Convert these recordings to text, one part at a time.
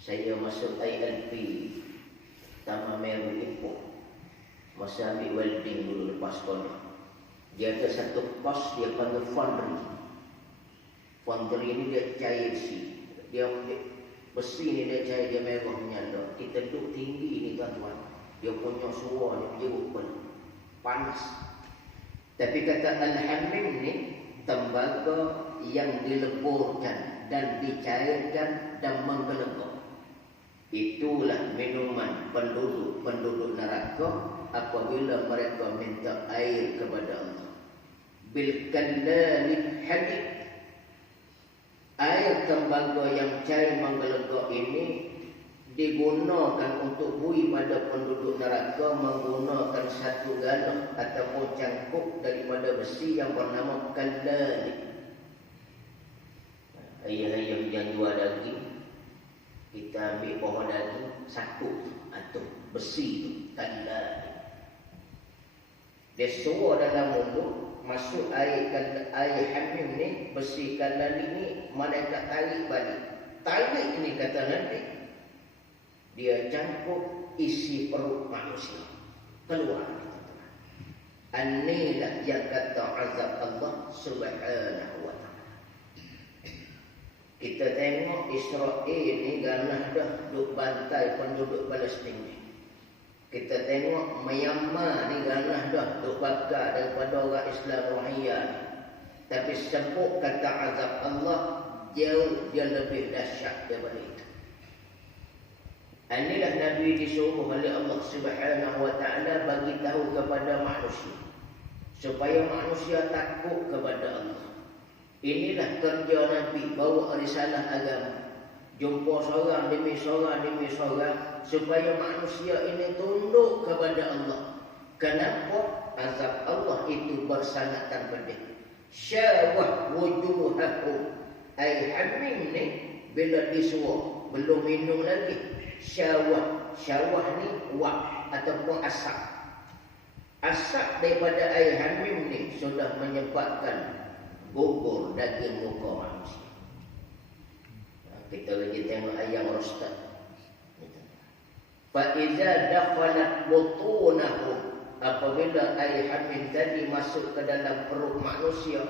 Saya masuk ILP Taman Meru Ipoh, masa ambil welding dulu lepas sekolah. Dia ada satu pos dia panggil foundry. Foundry ini dia cair besi. Dia besi ni dia cair, dia merah menyala. Kita duduk tinggi ni tuan-tuan. Dia punya suara dia jeruk pun panas. Tapi kata Al-Hamim ni tembaga yang dileburkan dan dicairkan dan menggelegak. Itulah minuman penduduk neraka apabila mereka minta air kepada Allah. Bil kallalil hadid. Air tembaga yang cair menggelegak ini digunakan untuk bui pada penduduk neraka menggunakan satu galah ataupun cangkuk daripada besi yang bernama kallalil. Ayah-ayah yang jual daging, kita ambil pohon daging satu atau besi tu kallalil. Dia suruh dalam mulut, masuk air hamim ni, besi kallalil ni, malaikat tarik balik. Tarik ni kata Nabi, dia campur isi perut manusia keluar. Inilah yang kata azab Allah Subhanahu wa ta'ala. Kita tengok Israel ni ganah dah duk bantai penduduk Palestin ni. Kita tengok Myanmar ni ganah dah duk bakar daripada orang Islam Rohingya ni. Tapi sebut kata azab Allah jauh dia lebih dahsyat daripada itu. Inilah Nabi disuruh oleh Allah Subhanahu wa ta'ala bagi tahu kepada manusia supaya manusia takut kepada Allah. Inilah kerja Nabi, bawa risalah agama. Jumpa seorang demi seorang supaya manusia ini tunduk kepada Allah. Kenapa? Azab Allah itu bersangatan pedih. Syawah wujuhahum. Ai hamim ni bila disuruh belum minum lagi. Syawah ni wah ataupun asap. Asap daripada air hamim ni sudah menyebabkan gugur daging muka manusia. Kita lagi tengok ayam rostad. Fa iza dakhalat butunahum, apabila air hamim tadi masuk ke dalam perut manusia,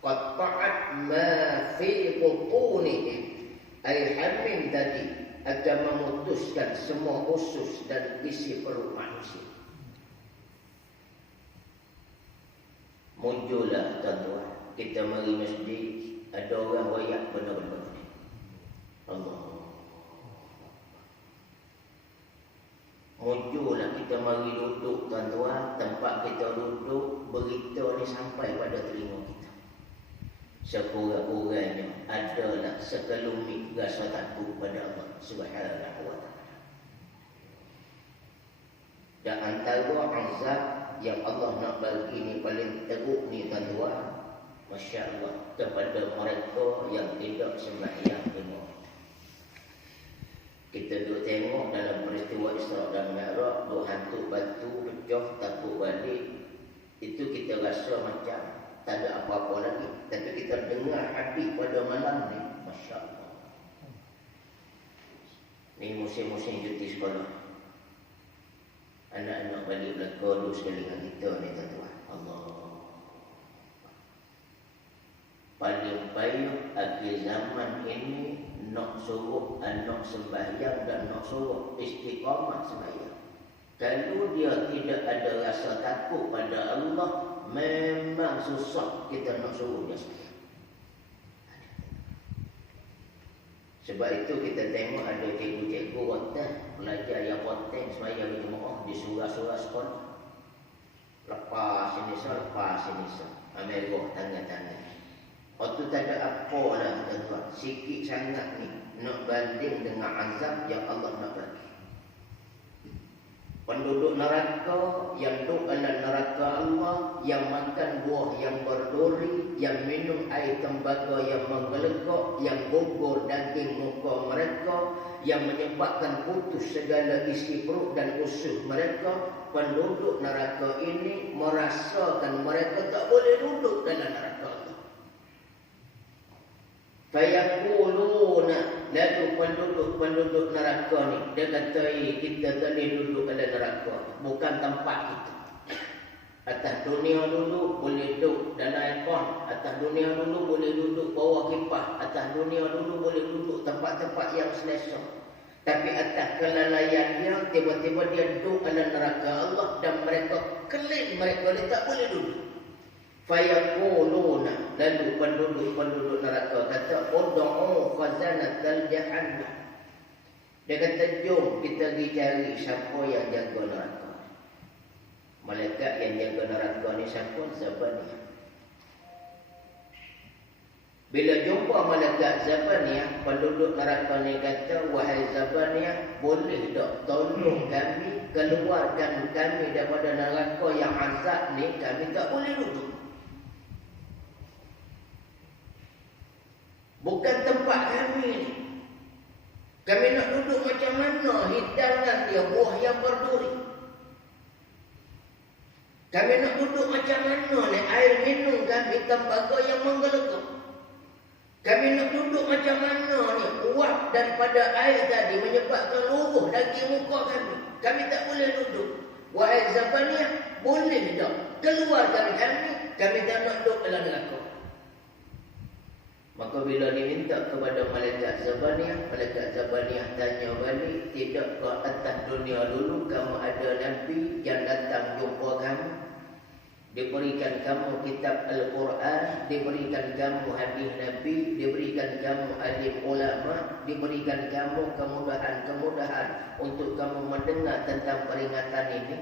qatta'at ma fi butunihim. Air hamim tadi akan memutuskan semua usus dan isi perut manusia. Muncullah tuan-tuan, kita mari masjid, ada orang wayak benda-benda ni. Allah. Muncullah kita mari duduk tuan-tuan, tempat kita duduk, berita ni sampai pada telinga kita. Sekurang-kurangnya adalah sekelumit rasa takut pada Allah Subhanahu wa ta'ala. Dan antara azab yang Allah nak bagi ni paling teruk ni tuan-tuan, Masya Allah, kepada mereka yang tidak sembahyang lima. Kita duk tengok dalam peristiwa Isra dan Mi'raj, duk hantu batu pecah takut balik. Itu kita rasa macam tak ada apa-apa lagi. Tapi kita dengar hadis pada malam ni, Masya Allah. Ni musim-musim cuti sekolah. Anak-anak balik belakang duduk sekali dengan kita ni tuan-tuan. Allah. Paling payah akhir zaman ini nak suruh anak sembahyang dan nak suruh istiqamah sembahyang. Kalau dia tidak ada rasa takut pada Allah, memang susah kita nak suruh dia sembahyang. Sebab itu kita tengok ada cikgu-cikgu hotel, pelajar yang hotel sembahyang berjemaah di surah-surah sekolah. Lepas ini Amerika tangan-tangan. Waktu tak ada apa lah tuan-tuan, sikit sangat ni nak banding dengan azab yang Allah nak bagi. Penduduk neraka yang duduk dalam neraka Allah, yang makan buah yang berduri, yang minum air tembaga yang menggelegak, yang gugur daging muka mereka, yang menyebabkan putus segala isi perut dan usus mereka. Penduduk neraka ini merasakan mereka tak boleh duduk dalam neraka Allah. Fayaquluna, lalu penduduk neraka ni dia kata kita tak boleh duduk pada neraka, bukan tempat kita. Atas dunia dulu boleh duduk dalam aircon, atas dunia dulu boleh duduk bawah kipas, atas dunia dulu boleh duduk tempat-tempat yang selesa. Tapi atas kelalaian dia, tiba-tiba dia duduk dalam neraka Allah dan mereka klaim mereka dia tak boleh duduk. Fayaquluna, lalu penduduk neraka kata ud'u khazanatal jahannam. Dia kata jom kita pergi cari siapa yang jaga neraka. Malaikat yang jaga neraka ni siapa? Zabaniyah. Bila jumpa malaikat Zabaniyah, penduduk neraka ni kata, wahai Zabaniyah, boleh tak tolong kami, keluarkan kami daripada neraka yang azab ni, kami tak boleh duduk. Bukan tempat kami ni. Kami nak duduk macam mana hidangan dia, buah yang berduri. Kami nak duduk macam mana ni, air minum kami tembaga yang menggelegak. Kami nak duduk macam mana ni, uap daripada air tadi menyebabkan luruh daging muka kami. Kami tak boleh duduk. Wahai Zabaniyah, boleh tak keluarkan kami tak nak duduk dalam neraka. Maka bila diminta kepada malaikat Zabaniyah tanya balik, tidakkah atas dunia dulu kamu ada Nabi yang datang jumpa kamu? Diberikan kamu kitab Al-Quran, diberikan kamu hadis Nabi, diberikan kamu alim ulama, diberikan kamu kemudahan-kemudahan untuk kamu mendengar tentang peringatan ini.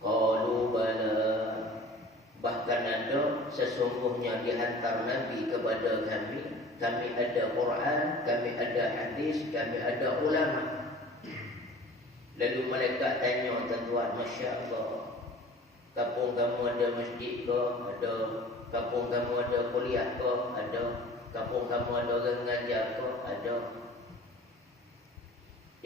Qalu bala. Bahkan ada sesungguhnya dihantar Nabi kepada kami. Kami ada Quran, kami ada hadis, kami ada ulama. Lalu malaikat tanya tuan-tuan, Masya Allah, kampung kamu ada masjid ke? Ada. Kampung kamu ada kuliah ke? Ada. Kampung kamu ada orang mengajar ke? Ada.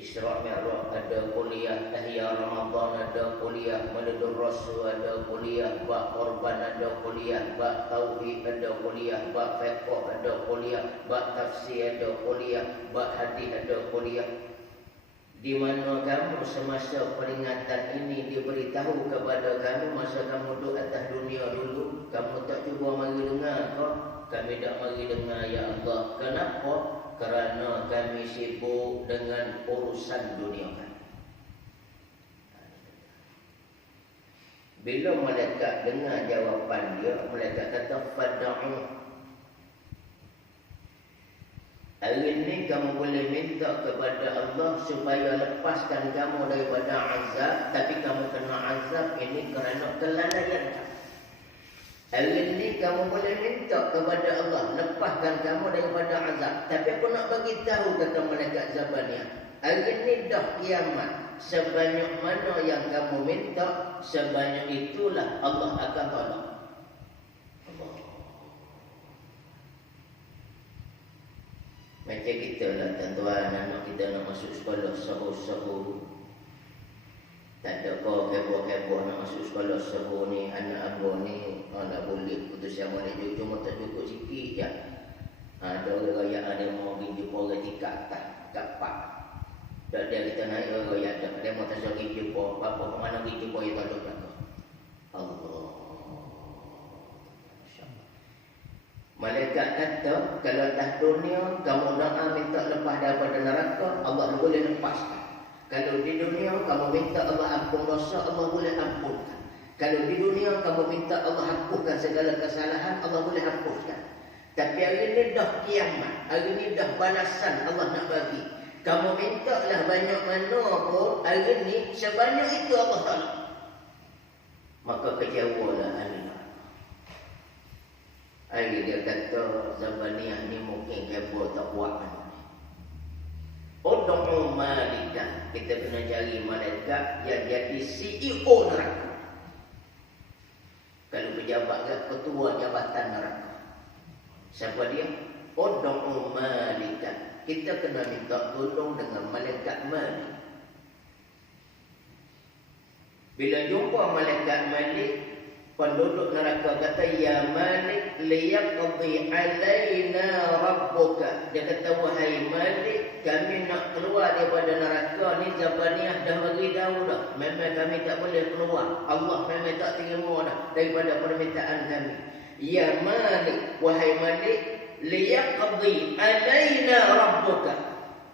Isra' Mi'raj ada, kuliah Ihya Ramadan ada, kuliah Maulidur Rasul ada, kuliah bab korban ada, kuliah bab tauhid ada, kuliah bab fiqh ada, kuliah bab tafsir ada, kuliah bab hadis ada, kuliah. Di mana kamu semasa peringatan ini diberitahu kepada kamu masa kamu duduk atas dunia dulu, kamu tak cuba mari dengar ke? Kami tak mari dengar ya Allah. Kenapa? Kerana kami sibuk dengan urusan dunia kami. Bila malaikat dengar jawapan dia, malaikat kata fad'u. Hari ini kamu boleh minta kepada Allah supaya lepaskan kamu daripada azab, tapi kamu kena azab ini kerana kelalaian kamu. Hari ini kamu boleh minta kepada Allah lepaskan kamu daripada azab, tapi aku nak bagi tahu, kata malaikat Zabaniyah, hari ini dah kiamat. Sebanyak mana yang kamu minta, sebanyak itulah Allah akan tolong. Macam kita lah tuan-tuan, anak kita nak masuk sekolah sahur-sahur, tak ada kau keboh-keboh nak masuk sekolah sahur ni, anak abang ni tak boleh putus yang boleh cuma tak cukup sikit je. Ada orang raya ada mau pergi jumpa orang tikak tak kapak. Dan dia kita naik orang raya dah, dia mau tak pergi jumpa apa mana pergi jumpa yang tak ada. Allah. Malaikat kata, kalau atas dunia kamu doa minta lepas daripada neraka, Allah boleh lepaskan. Kalau di dunia kamu minta Allah ampun dosa, Allah boleh ampunkan. Kalau di dunia kamu minta Allah hapuskan segala kesalahan, Allah boleh hapuskan. Tapi hari ini dah kiamat, hari ini dah balasan Allah nak bagi. Kamu minta lah banyak mana pun, hari ini sebanyak itu Allah tolong. Maka kecewalah ahli. Hari dia kata Zabaniyah ni mungkin kebo tak buat mana. Ud'u malika, kita kena cari malaikat yang jadi CEO neraka. Kalau pejabat ke ketua jabatan neraka. Siapa dia? Ud'u malika. Kita kena minta tolong dengan malaikat Malik. Bila jumpa malaikat Malik, Penduduk neraka kata, ya Malik liyaqdi alaina rabbuka. Dia kata, wahai Malik, kami nak keluar daripada neraka ni. Zabaniyah dah bagi tahu dah, memang kami tak boleh keluar. Allah memang tak terima dah daripada permintaan kami. Ya Malik, wahai Malik, liyaqdi alaina rabbuka.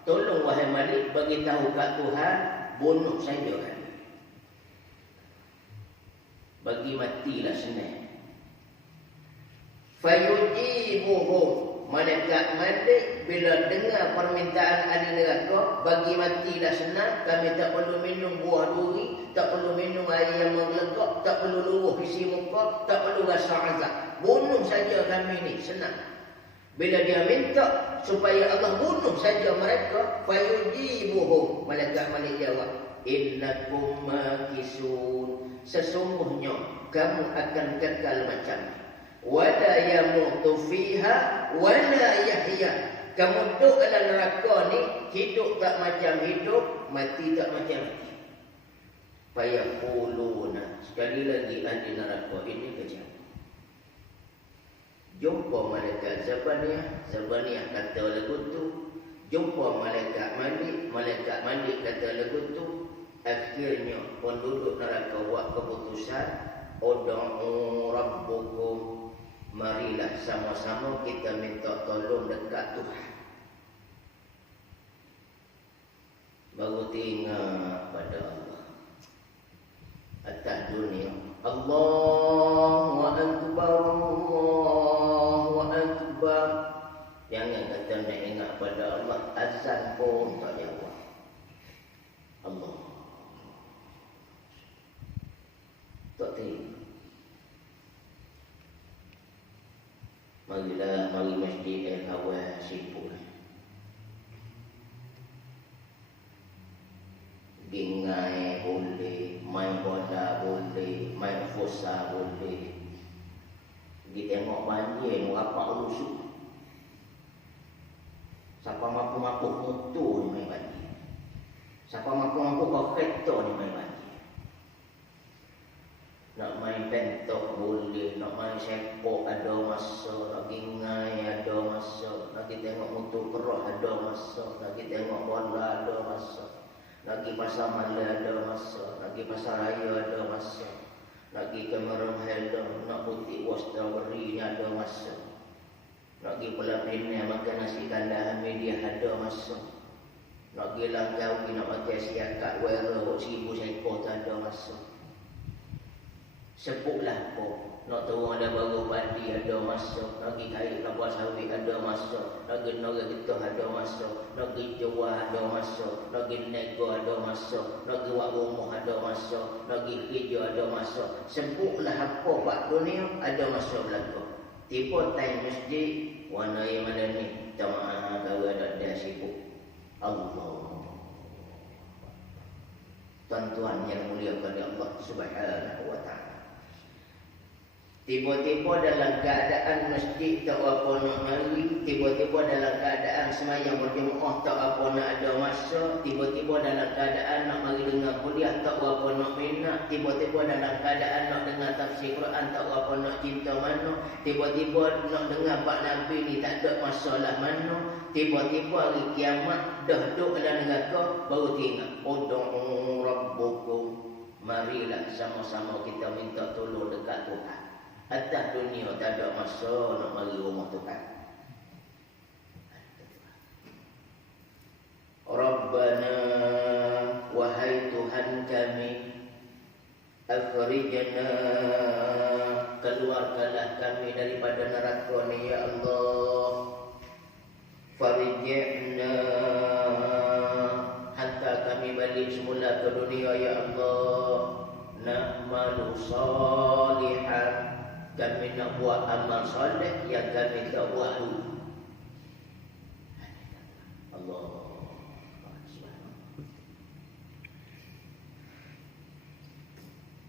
Tolong wahai Malik, bagi tahu kat Tuhan, bunuh saja kami. Bagi matilah senang. Fayujibuhum, malaikat Malik bila dengar permintaan ahli neraka, bagi matilah senang. Kami tak perlu minum buah duri, tak perlu minum air yang menggelegak, tak perlu luruh isi muka, tak perlu rasa azab. Bunuh saja kami ni, senang. Bila dia minta supaya Allah bunuh saja mereka, fayujibuhum, malaikat Malik jawab, innakum makisun, sesungguhnya kamu akan kekal macam ni. Wala yamutu fiha wala yahya. Kamu duduk dalam neraka ni, hidup tak macam hidup, mati tak macam mati. Fayaquluna, sekali lagi ahli neraka ini kejam. Jumpa malaikat Zabaniyah, Zabaniyah kata lagu tu. Jumpa malaikat Malik kata lagu tu. Akhirnya penduduk neraka buat keputusan, ud'u rabbukum, marilah sama-sama kita minta tolong dekat Tuhan. Baru tengok pada Allah atas dunia. Allahu Akbar, Allahu Akbar. Jangan kata nak ingat pada Allah, azan pun tak jawab. Allah tak terima. Mari masjid awal sibuk. Gingai boleh, main bola boleh, main futsal boleh. Pergi tengok banjir, rapak rusuk. Siapa mampu-mampu motor ni main banjir. Siapa mampu-mampu kau kereta ni main banjir. Nak main pentok boleh, nak main sepak ada masa, nak gingai ada masa, nak pergi tengok motor keroh ada masa, nak pergi tengok bola ada masa, nak pergi pasar malam ada masa, nak pergi pasar raya ada masa, nak pergi ke Merong Hello, nak butik strawberry ni ada masa, nak pergi Pulau Pinang makan nasi kandar media ada masa, nak pergi Langkawi nak pakai siakat wera 1000 ekor tak ada masa. Sebutlah kau, nak turun ada baru padi ada masa, nak pergi kait kapal sawit ada masa, nak pergi Nora Getah ada masa, nak pergi jual ada masa, nak pergi nego ada masa, nak pergi buat rumah ada masa, nak pergi kerja ada masa. Sebutlah apa buat dunia ada masa berlaku. Tiba time masjid, warna yang mana ni, jamaah kalau ada sibuk. Allah. Tuan-tuan yang mulia kepada Allah Subhanahu wa ta'ala. Tiba-tiba dalam keadaan masjid tak apa nak mari, tiba-tiba dalam keadaan semayang berjemaah tak apa nak ada masa, tiba-tiba dalam keadaan nak mari dengar kuliah tak apa nak minat, tiba-tiba dalam keadaan nak dengar tafsir Quran tak apa nak cinta mana, tiba-tiba nak dengar bab Nabi ni tak ada masalah mana, tiba-tiba hari kiamat dah duduk dalam neraka baru tengok, ud'u rabbukum, marilah sama-sama kita minta tolong dekat Tuhan. Atas dunia tak ada masa nak mari rumah Tuhan. Rabbana, wahai Tuhan kami, akhrijna, keluarkanlah kami daripada neraka ni ya Allah. Farji'na, hatta kami balik semula ke dunia ya Allah. Na'malu salihan, kami nak buat amal soleh yang kami tak buat dulu. Allah.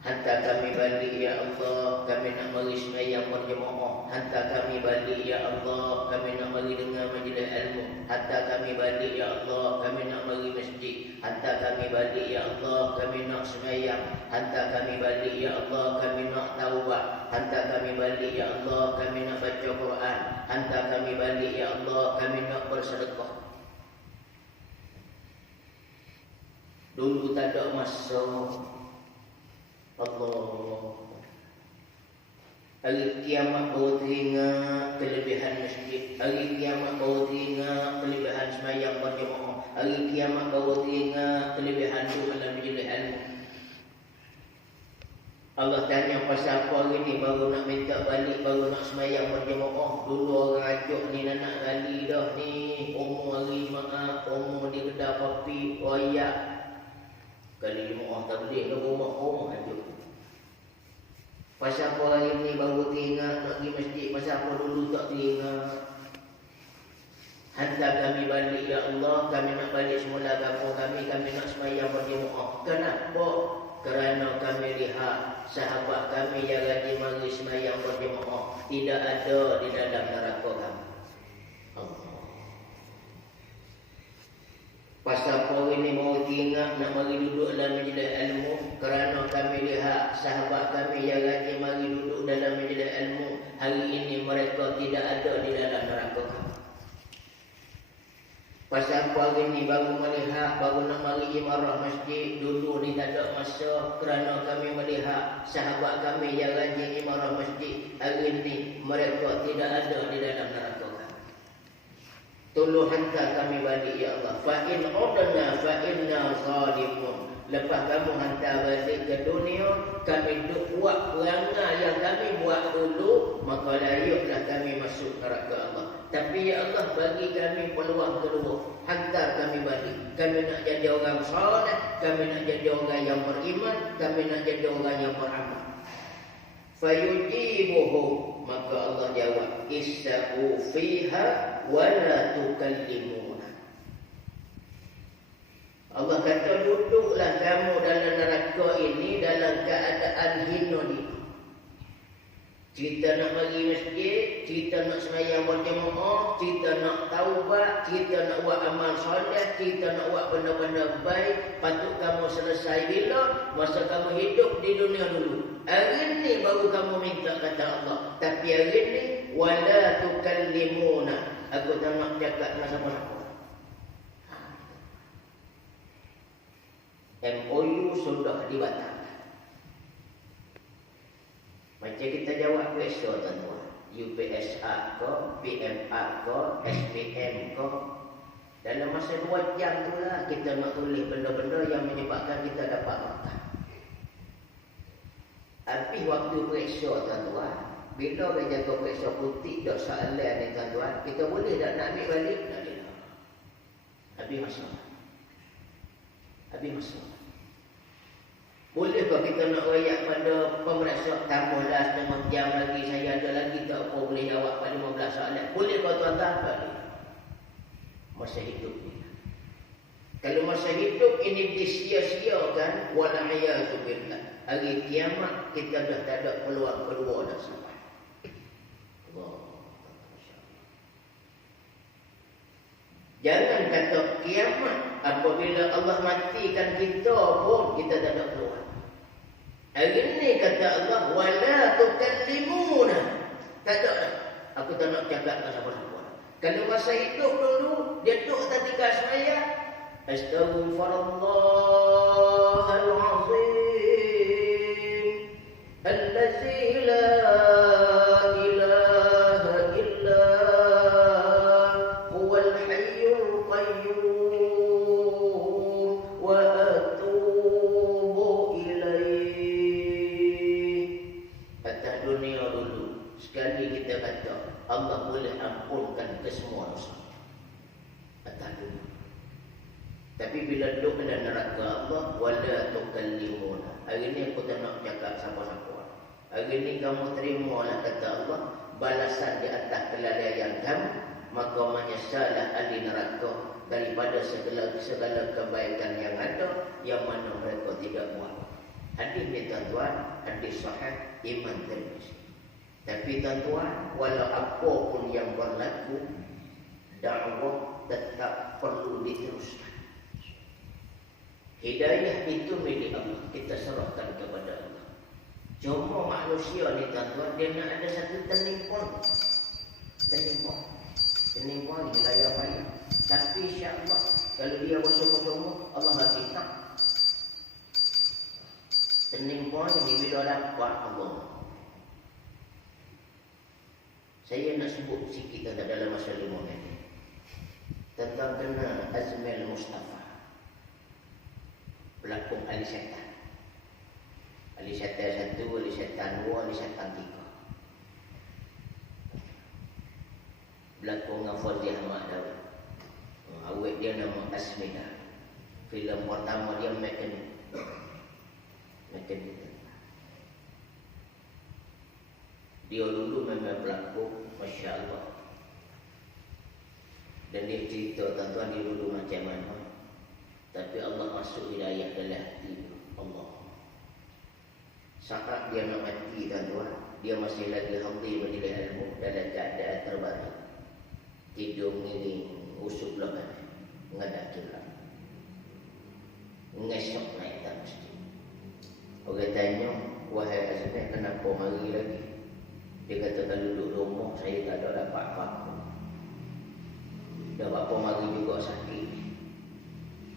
Hatta kami balik ya Allah, kami nak mari sembahyang berjemaah. Hatta kami balik ya Allah, kami nak mari dengar majlis ilmu. Hatta kami balik ya Allah, kami nak mari masjid. Hatta hantar kami balik ya Allah, kami nak sembahyang, hantar kami balik ya Allah, kami nak taubat, hantar kami balik ya Allah, kami nak baca Quran, hantar kami balik ya Allah, kami nak bersedekah. Dulu tak ada masa Allah. Hari kiamat baru teringat kelebihan masjid. Hari kiamat baru teringat kelebihan sembahyang berjemaah. Hari kiamat baru teringat kelebihan duduk dalam majlis ilmu. Allah tanya pasal apa hari ni baru nak minta balik, baru nak sembahyang berjemaah. Dulu orang ajuk ni nak kali dah ni. Umur hari maaf, umur di kedai kopi, royak. Kali jemaah tak boleh ke rumah ajuk. Pasal apa hari ni baru teringat nak pergi masjid, pasal apa dulu tak teringat. Hantar kami balik ya Allah, kami nak balik semula kampung kami nak sembahyang berjemaah. Kenapa? Kerana kami lihat sahabat kami yang rajin mari sembahyang berjemaah tidak ada di dalam neraka kami. Pasal apa ini mau teringat nak mari duduk dalam majlis ilmu, kerana kami lihat sahabat kami yang rajin mari duduk dalam majlis ilmu, hari ini mereka tidak ada di dalam neraka kami. Pasal apa hari ini baru melihat, baru nak mari imarah masjid, dulu ni tak ada masa, kerana kami melihat sahabat kami yang rajin imarah masjid, hari ini mereka tidak ada di dalam neraka kami. Tolong hantar kami balik ya Allah. Fa in udna fa inna zalimun. Lepas kamu hantar balik ke dunia, kami duk buat perangai yang kami buat dulu, maka layaklah kami masuk neraka Allah. Tapi ya Allah, bagi kami peluang kedua, hantar kami balik. Kami nak jadi orang saleh, kami nak jadi orang yang beriman, kami nak jadi orang yang beramal. Fayujibuhu, maka Allah jawab, ista'u fiha wa la tukallimuna. Allah kata, duduklah kamu dalam neraka ini dalam keadaan hina ni. Kita nak pergi masjid, kita nak sembahyang berjemaah, kita nak taubat, kita nak buat amal soleh, kita nak buat benda-benda baik. Patut kamu selesai bila? Masa kamu hidup di dunia dulu. Hari ni baru kamu minta kata Allah. Tapi hari ni wala tukallimuna. Aku tak nak cakap dengan siapa-siapa. MOU sudah dibatalkan. Macam kita jawab kuesion tuan-tuan. UPSA ke, PMA ke, SPM ke. Dalam masa 2 jam tu lah kita nak tulis benda-benda yang menyebabkan kita dapat makan. Habis waktu kuesion tuan-tuan, bila kita jaga kuesion putih dah soalan ni tuan-tuan, kita boleh tak nak ambil balik? Tak boleh. Habis masalah. Habis masalah. Bolehkah kita nak rayak pada pemeriksa tambahlah 1/2 jam lagi, saya ada lagi tak apa boleh jawab pada 15 soalan. Bolehkah tuan-tuan? Tak boleh. Masa hidup ni. Kalau masa hidup ini disia-siakan, wala'iyadu billah. Hari kiamat kita dah tak ada peluang kedua dah sampai. Jangan kata kiamat, apabila Allah matikan kita pun kita tak ada peluang. Hari ni kata Allah, wala tukallimuna. Tak ada dah. Aku tak nak cakap dengan siapa-siapa. Kalau masa hidup dulu, dia duduk ketika sembahyang, Astaghfirullahalazim allazi la Allah boleh ampunkan kesemua dosa. Atas dunia. Tapi bila duduk dalam neraka Allah, wala tukallimuna. Hari ni aku tak nak cakap siapa-siapa. Hari ni kamu terimalah kata Allah, balasan di atas kelalaian kamu, maka menyesallah ahli neraka daripada segala kebaikan yang ada, yang mana mereka tidak buat. Hadis ni tuan-tuan, hadis sahih Imam Tirmizi. Tapi tuan-tuan, walau apa pun yang berlaku, dakwah tetap perlu diteruskan. Hidayah itu milik Allah, kita serahkan kepada Allah. Cuma manusia ni tuan-tuan, dia nak ada satu turning point. Turning point wilayah payah. Tapi insya-Allah kalau dia bersungguh-sungguh, Allah bagi tak. Turning point ni bila dapat Allah. Saya nak sebut sikit dalam masa 5 minit tentang kena Azmil Mustafa, pelakon Ali Syaitan. Ali Syaitan 1, Ali Syaitan 2, Ali Syaitan 3. Pelakon dengan Fauzi Ahmad Daud. Awet dia nama Asmina. Filem pertama dia Mekanik. Dia dulu memang pelakon, Masya Allah. Dan dia cerita tuan-tuan dia dulu macam mana. Tapi Allah masuk hidayah dalam hati Allah. Saat dia nak mati tuan-tuan, dia masih lagi hadir majlis ilmu dalam keadaan terbaring. Tidur mengiring, usuk belakang, mengadap kilat. Ngesok naik tak mesti. Orang tanya, wahai Azmi, kenapa mari lagi? Dia kata kalau duduk rumah saya tak ada dapat apa-apa. Dah apa mari juga sakit.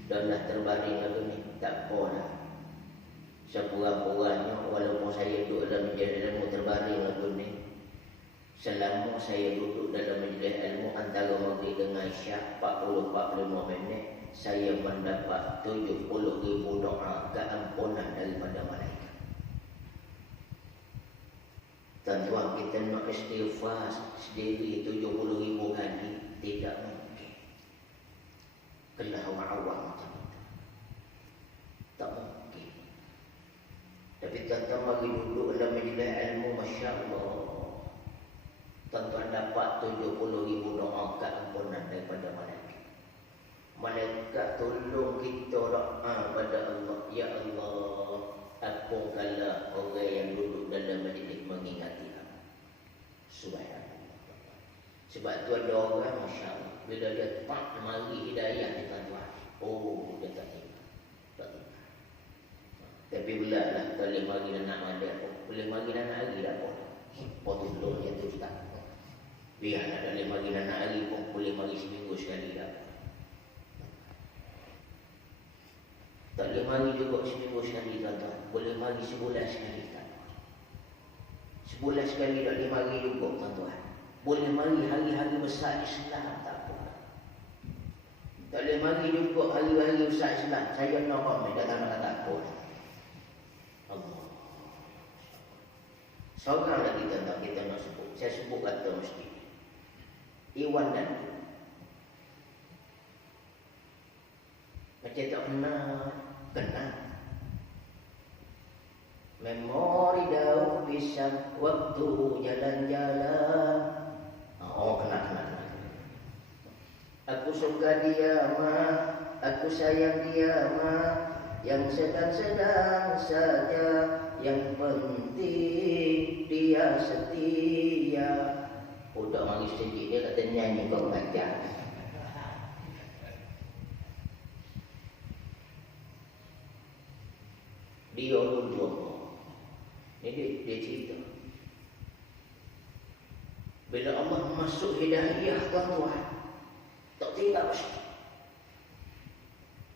Dan dah terbaring lagi ni, tak apa dah. Sekurang-kurangnya walaupun saya duduk dalam majlis ilmu terbaring lagi ni, selama saya duduk dalam majlis ilmu antara maghrib dengan isyak 40-45 minit, saya mendapat 70,000 doa keampunan daripada malaikat. Tuan-tuan, kita nak istighfar sendiri 70,000 kali tidak mungkin. Kelah awam macam itu, tak mungkin. Tapi tuan-tuan mari duduk dalam majlis ilmu, Masya Allah, tuan-tuan dapat 70,000 doa keampunan daripada malaikat. Malaikat tolong kita doa pada Allah, ya Allah, ampunkanlah orang yang duduk dalam majlis mengingati aku. Subhanallah. Sebab tu ada orang, Masya Allah, bila dia tak mari hidayah ni tuan-tuan, oh dia tak tinggal. Tapi bila lah boleh mari nak ada, boleh mari nak hari dah pun. Potong dia tu tak. Biar nak boleh mari nak hari pun boleh mari seminggu sekali dah. Tak boleh mari juga seminggu sekali tuan-tuan. Boleh mari sebulan sekali tuan-tuan. Sebulan sekali tak boleh mari juga tuan-tuan. Boleh mari hari-hari besar Islam, tak apa. Tak boleh mari juga hari-hari besar Islam. Saya nak komen, dah tak apa. Allah. Seorang lagi tuan-tuan kita nak sebut. Saya sebut kata mesti. Iwan dan macam tak kenal. Memori daun pisang waktu jalan-jalan. Oh, kenal. Aku suka dia mah, aku sayang dia mah, yang sedang-sedang saja, yang penting dia setia. Udah mari sedikit dia kata nyanyi kau ngajar. Dia dulu ini dia cerita. Bila Allah masuk hidayah tuan-tuan, tak tinggal mesti.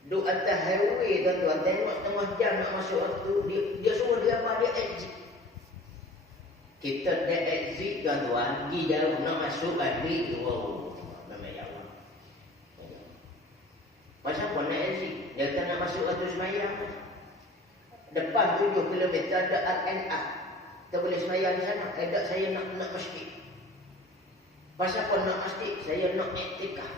Duk atas highway tuan-tuan, tengok tengah jam nak masuk waktu, dia suruh dia apa? Dia exit. Kita dah exit tuan-tuan, pergi jauh nak masuk habis. Wow, nama ya Allah. Pasal apa nak exit? Dia kata nak masuk waktu semayang. Depan 7 km ada RNA. Kita boleh semayang di sana. Ada saya nak masjid. Pasal apa nak masjid? Saya nak iktikaf.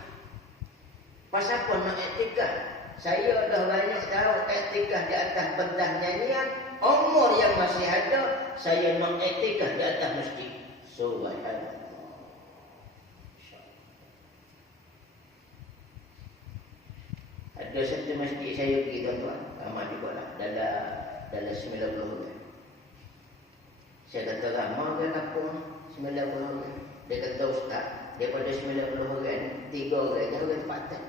Pasal apa nak iktikaf? Saya dah banyak tahu iktikaf di atas pentas nyanyian. Umur yang masih ada, saya nak iktikaf di atas masjid. Subhanallah. Ada satu masjid saya pergi tuan-tuan. Ramai juga lah. Dalam 90 orang. Saya kata ramai ke kampung 90 orang. Dia kata ustaz, daripada 90 orang, 3 orang je orang tempatan.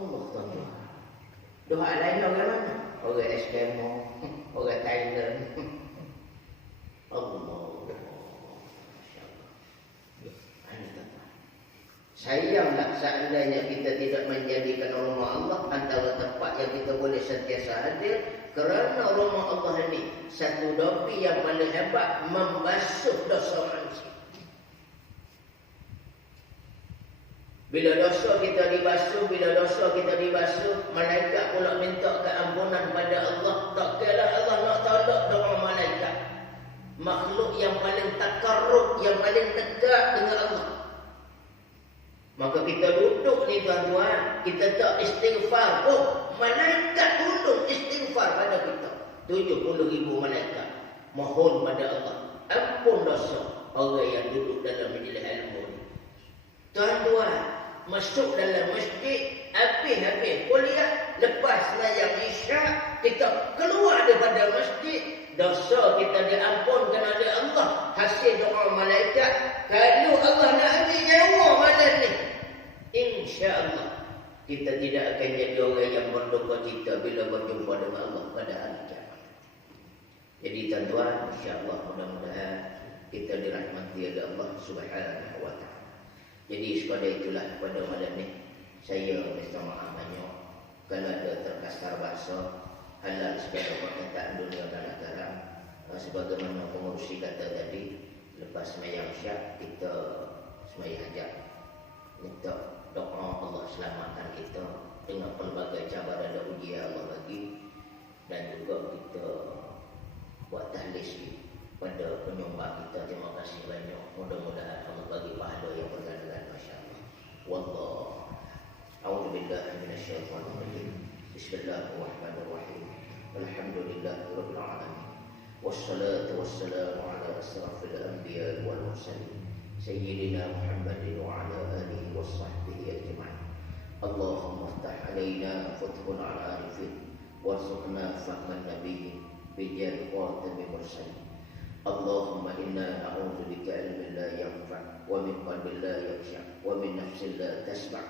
Allah tuan-tuan. orang Eskimo, orang Thailand. Allah. Sayanglah seandainya kita tidak menjadikan rumah Allah antara tempat yang kita boleh sentiasa hadir, kerana rumah Allah ini satu dopi yang paling hebat membasuh dosa manusia. Bila dosa kita dibasuh, malaikat pula minta keampunan pada Allah. Tak kira Allah nak tolak doa malaikat. Makhluk yang paling takarrub, yang paling dekat dengan Allah. Maka kita duduk ni tuan-tuan, kita tak istighfar pun, malaikat tolong istighfar pada kita. 70,000 malaikat mohon pada Allah ampun dosa orang yang duduk dalam majlis ilmu ni. Tuan-tuan, masuk dalam masjid, habis kuliah, lepas sembahyang isyak, kita keluar daripada masjid, dosa kita diampunkan oleh Allah hasil doa malaikat. Kalau Allah nak ambil nyawa malam ni, insya-Allah kita tidak akan jadi orang yang berduka cita bila berjumpa dengan Allah pada hari kiamat. Jadi tuan-tuan, insya-Allah mudah-mudahan kita dirahmati oleh Allah Subhanahu wa taala. Jadi sekadar itulah pada malam ni saya minta maaf banyak kalau ada terkasar bahasa halal segala perkataan dunia dan akhirat. Sebagaimana pengurusi kata tadi, lepas sembahyang isyak kita sembahyang hajat, minta doa Allah selamatkan kita dengan pelbagai cabaran dan ujian Allah bagi, dan juga kita buat tahlis pada penyumbang kita. Terima kasih banyak. Mudah-mudahan Allah bagi pahala yang bergandakan, masya-Allah. Wallahu a'udzu billahi minasyaitonir rajim. Bismillahirrahmanirrahim. Alhamdulillahirabbil alamin. Wassalatu wassalamu ala asrafil anbiya'i wal mursalin. Sayyidina Muhammadin wa ala alihi washabbihi ajma'in. Allahumma iftah alaina fathul arifin warzuqna fahman nabiyyin bijal khatamil mursalin. Allahumma inna na'udzu bika ilmin la yanfa' wa min qalbin la yakhsha' wa min nafsin la tasma'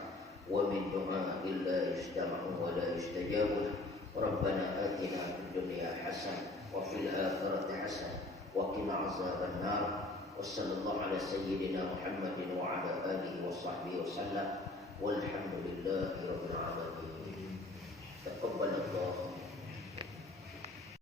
wa min du'a'in la yustama'u wa la yustajabu. Rabbana atina fid dunya hasanah wa fil akhirati hasanah wa qina azaban nar. Wassallallahu ala sayyidina Muhammadin wa ala alihi wa sahbihi wasallam. Walhamdulillahi rabbil alamin. Taqabbalallahu